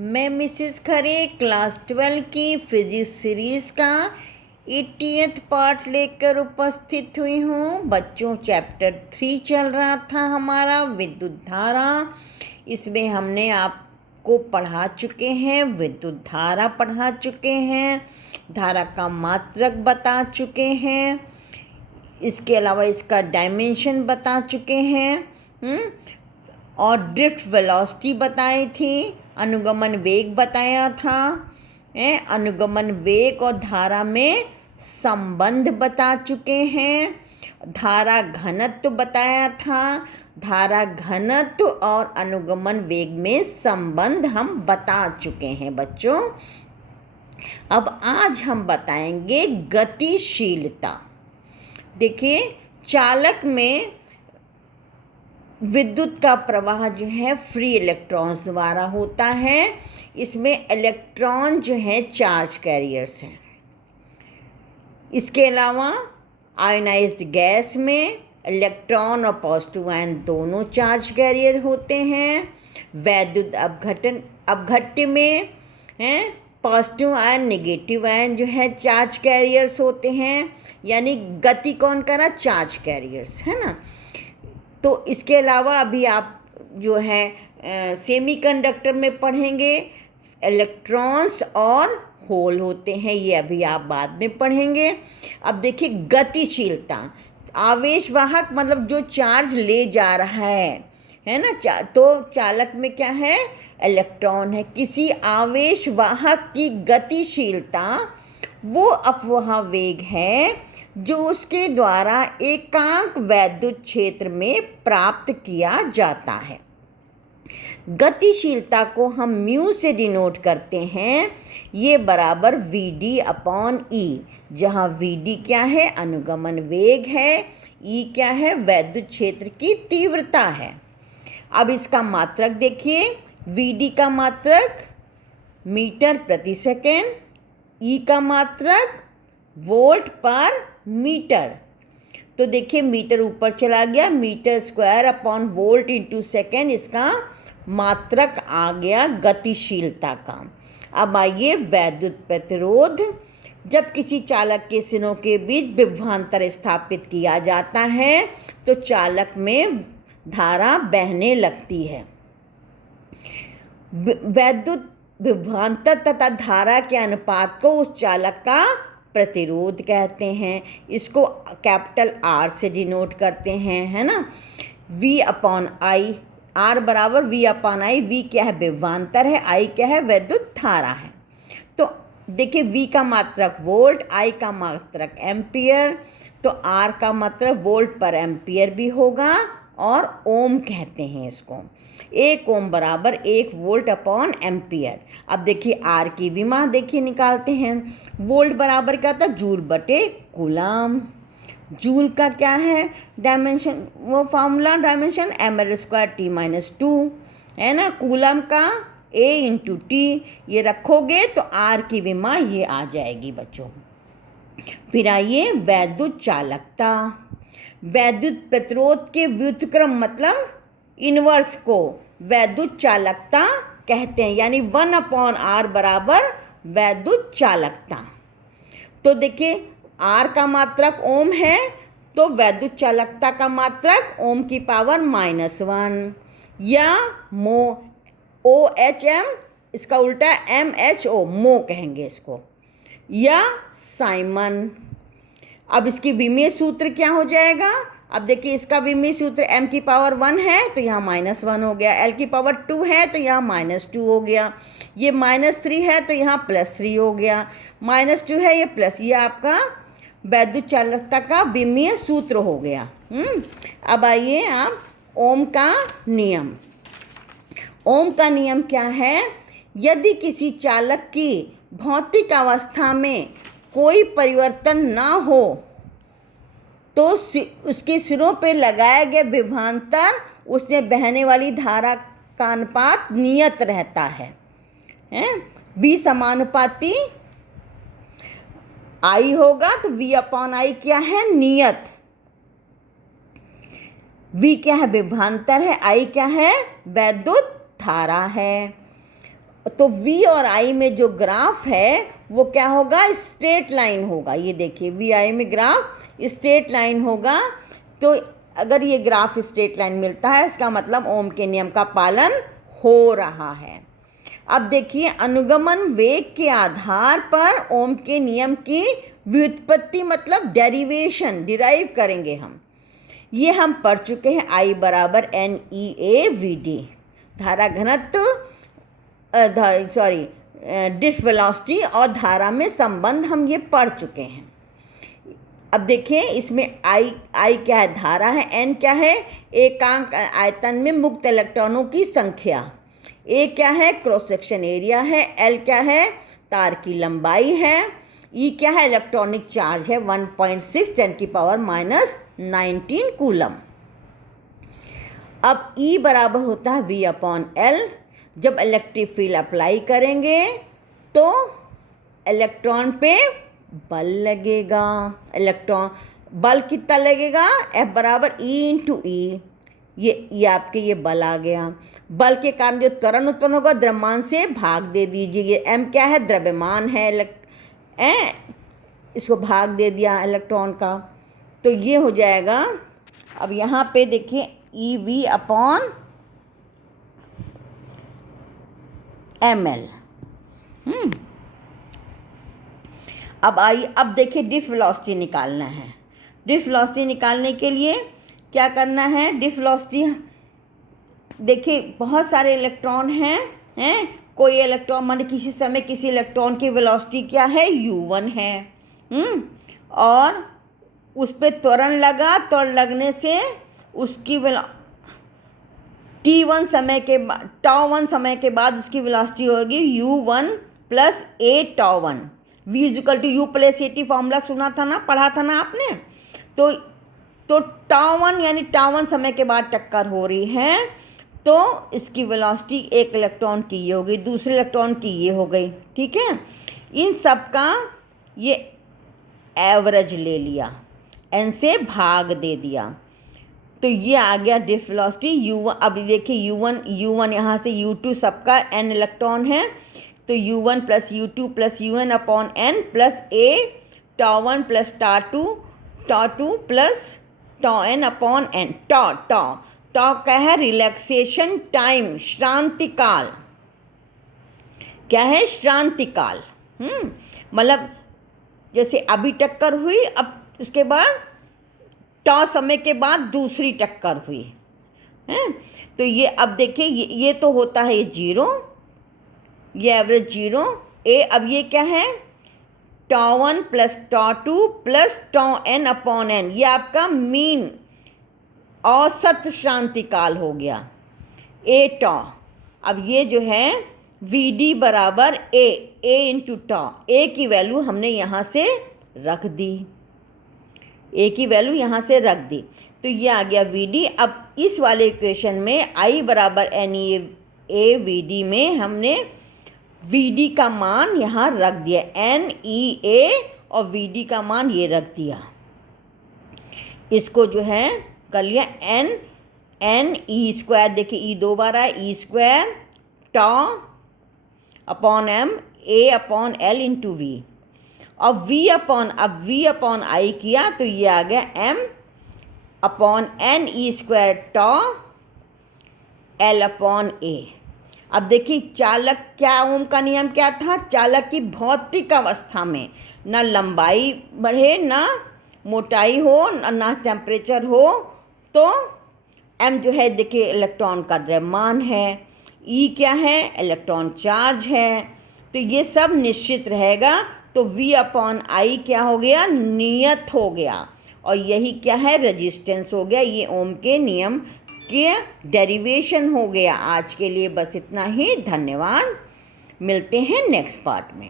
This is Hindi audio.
मैं मिसेस खरे क्लास 12 की फिजिक्स सीरीज़ का 80th पार्ट लेकर उपस्थित हुई हूँ। बच्चों, चैप्टर 3 चल रहा था हमारा विद्युत धारा। इसमें हमने आपको पढ़ा चुके हैं, विद्युत धारा पढ़ा चुके हैं, धारा का मात्रक बता चुके हैं, इसके अलावा इसका डायमेंशन बता चुके हैं और ड्रिफ्ट वेलोसिटी बताई थी, अनुगमन वेग बताया था, अनुगमन वेग और धारा में संबंध बता चुके हैं, धारा घनत्व बताया था, धारा घनत्व और अनुगमन वेग में संबंध हम बता चुके हैं बच्चों। अब आज हम बताएंगे गतिशीलता। देखिए, चालक में विद्युत का प्रवाह जो है फ्री इलेक्ट्रॉन्स द्वारा होता है। इसमें इलेक्ट्रॉन जो है चार्ज कैरियर्स हैं। इसके अलावा आयनाइज्ड गैस में इलेक्ट्रॉन और पॉजिटिव आयन दोनों चार्ज कैरियर होते हैं। वैद्युत अपघट्य में पॉजिटिव आयन नेगेटिव आयन जो है चार्ज कैरियर्स होते हैं, यानी गति कौन करा? चार्ज कैरियर्स, है ना। तो इसके अलावा अभी आप जो है सेमीकंडक्टर में पढ़ेंगे, इलेक्ट्रॉन्स और होल होते हैं, ये अभी आप बाद में पढ़ेंगे। अब देखिए, गतिशीलता, आवेशवाहक मतलब जो चार्ज ले जा रहा है ना। तो चालक में क्या है? इलेक्ट्रॉन है। किसी आवेशवाहक की गतिशीलता वो अपवह वेग है जो उसके द्वारा एकांक वैद्युत क्षेत्र में प्राप्त किया जाता है। गतिशीलता को हम म्यू से डिनोट करते हैं। ये बराबर Vd/E, जहाँ Vd क्या है? अनुगमन वेग है, E क्या है? वैद्युत क्षेत्र की तीव्रता है। अब इसका मात्रक देखिए, Vd का मात्रक मीटर प्रति सेकेंड, E का मात्रक वोल्ट पर मीटर। तो देखिए, मीटर ऊपर चला गया, metre square upon volt into second, इसका मात्रक आ गया गतिशीलता का। अब आइए वैद्युत प्रतिरोध। जब किसी चालक के सिरों के बीच विभवांतर स्थापित किया जाता है तो चालक में धारा बहने लगती है। वैद्युत विभवांतर तथा धारा के अनुपात को उस चालक का प्रतिरोध कहते हैं। इसको कैपिटल R से डिनोट करते हैं, है ना। V/I, R बराबर V/I। V क्या है? विभवांतर है, I क्या है? वैद्युत धारा है। तो देखिए, V का मात्रक वोल्ट, I का मात्रक एम्पियर, तो R का मात्रक वोल्ट पर एम्पियर भी होगा और ओम कहते हैं इसको। 1 ओम बराबर 1 वोल्ट अपॉन एम्पियर। अब देखिए, आर की विमा देखिए निकालते हैं। वोल्ट बराबर क्या था? जूल बटे कूलाम। जूल का क्या है डायमेंशन? वो फार्मूला डायमेंशन mL²T-2 है ना। कूलाम का A/T, ये रखोगे तो आर की विमा ये आ जाएगी बच्चों। फिर आइए वैद्युत चालकता। वैद्युत प्रतिरोध के व्युत्क्रम मतलब इनवर्स को वैद्युत चालकता कहते हैं, यानी 1/R बराबर वैद्युत चालकता। तो देखिए, R का मात्रक ओम है, तो वैद्युत चालकता का मात्रक ओम की पावर -1 या मो, OHM, इसका उल्टा MHO, मो कहेंगे इसको, या साइमन। अब इसकी विमीय सूत्र क्या हो जाएगा? अब देखिए, इसका विमीय सूत्र m की पावर 1 है तो यहाँ -1 हो गया, l की पावर 2 है तो यहाँ -2 हो गया, ये -3 है तो यहाँ +3 हो गया, -2 है ये प्लस, ये आपका वैद्युत चालकता का विमीय सूत्र हो गया। अब आइए आप ओम का नियम। ओम का नियम क्या है? यदि किसी चालक की भौतिक अवस्था में कोई परिवर्तन ना हो तो उसके सिरों पर लगाया गया विभवांतर, उसमें बहने वाली धारा का अनुपात नियत रहता है। V समानुपाती I होगा, तो V/I क्या है? नियत। V क्या है? विभवांतर है, I क्या है? वैद्युत धारा है। तो V और I में जो ग्राफ है वो क्या होगा, स्ट्रेट लाइन होगा। ये देखिए V I में ग्राफ स्ट्रेट लाइन होगा। तो अगर ये ग्राफ स्ट्रेट लाइन मिलता है इसका मतलब ओम के नियम का पालन हो रहा है। अब देखिए अनुगमन वेग के आधार पर ओम के नियम की व्युत्पत्ति मतलब डेरिवेशन डिराइव करेंगे हम। ये हम पढ़ चुके हैं। I बराबर NEAVD धारा घनत्व ड्रिफ्ट वेलोसिटी और धारा में संबंध हम ये पढ़ चुके हैं। अब देखिए इसमें I क्या है, धारा है, N क्या है, एकांक आयतन में मुक्त इलेक्ट्रॉनों की संख्या, A क्या है, क्रॉस सेक्शन एरिया है, L क्या है, तार की लंबाई है, E क्या है, इलेक्ट्रॉनिक चार्ज है 1.6 10⁻⁻19 कूलम। अब E बराबर होता है V/L। जब इलेक्ट्रिक फील्ड अप्लाई करेंगे तो इलेक्ट्रॉन पे बल लगेगा। इलेक्ट्रॉन बल कितना लगेगा, F बराबर E/E। ये आपके ये बल आ गया। बल के कारण जो त्वरण उत्पन्न होगा द्रव्यमान से भाग दे दीजिए। M क्या है, द्रव्यमान है, इसको भाग दे दिया इलेक्ट्रॉन का, तो ये हो जाएगा। अब यहाँ पे देखिए EV/ml। अब देखिए ड्रिफ्ट वेलोसिटी निकालना है। ड्रिफ्ट वेलोसिटी निकालने के लिए क्या करना है, ड्रिफ्ट वेलोसिटी देखिए बहुत सारे इलेक्ट्रॉन हैं कोई इलेक्ट्रॉन मान किसी समय किसी इलेक्ट्रॉन की वेलोसिटी क्या है, u1 है। और उस पर त्वरण लगा, त्वरण लगने से उसकी t1 समय के बाद τ1 समय के बाद उसकी वेलोसिटी होगी u1 plus a τ1। v equal to u plus at formula सुना था ना, पढ़ा था ना आपने। तो τ1 यानी τ1 समय के बाद टक्कर हो रही है तो इसकी वेलोसिटी एक इलेक्ट्रॉन की ये हो गई, दूसरे इलेक्ट्रॉन की ये हो गई, ठीक है। इन सब का ये एवरेज ले लिया, n से भाग दे दिया, तो ये आ गया ड्रिफ्ट वेलोसिटी u1। अब देखिए u1 यहाँ से u2 सबका n इलेक्ट्रॉन है, तो u1 plus u2 plus un/n plus a τ1 plus τ2 plus τn/n। Tau क्या है, रिलैक्सेशन टाइम, श्रांति काल। क्या है, श्रांति काल। मतलब जैसे अभी टक्कर हुई, अब उसके बाद टॉ समय के बाद दूसरी टक्कर हुई है। तो ये अब देखिए ये तो होता है ये 0, ये एवरेज 0 a। अब ये क्या है, τ1 प्लस τ2 प्लस τn/n, ये आपका मीन औसत श्रांति काल हो गया a टॉ। अब ये जो है Vd बराबर a इंटू टॉ, a की वैल्यू हमने यहाँ से रख दी, a की वैल्यू यहाँ से रख दी, तो ये आ गया Vd। अब इस वाले इक्वेशन में I बराबर NEAVD में हमने Vd का मान यहाँ रख दिया, NEA और Vd का मान ये रख दिया। इसको जो है कर लिया n e स्क्वायर, देखिए e 2 बार आया, e square τ/m a/L into v। अब v/i किया तो ये आ गया m/n e स्क्वायर τ L/a। अब देखिए चालक क्या, ओम का नियम क्या था, चालक की भौतिक अवस्था में ना लंबाई बढ़े ना मोटाई हो ना टेम्परेचर हो, तो m जो है देखिए इलेक्ट्रॉन का द्रव्यमान है, E क्या है, इलेक्ट्रॉन चार्ज है, तो ये सब निश्चित रहेगा। तो V/I क्या हो गया, नियत हो गया, और यही क्या है, रेजिस्टेंस हो गया। ये ओम के नियम के डेरिवेशन हो गया। आज के लिए बस इतना ही, धन्यवाद। मिलते हैं नेक्स्ट पार्ट में।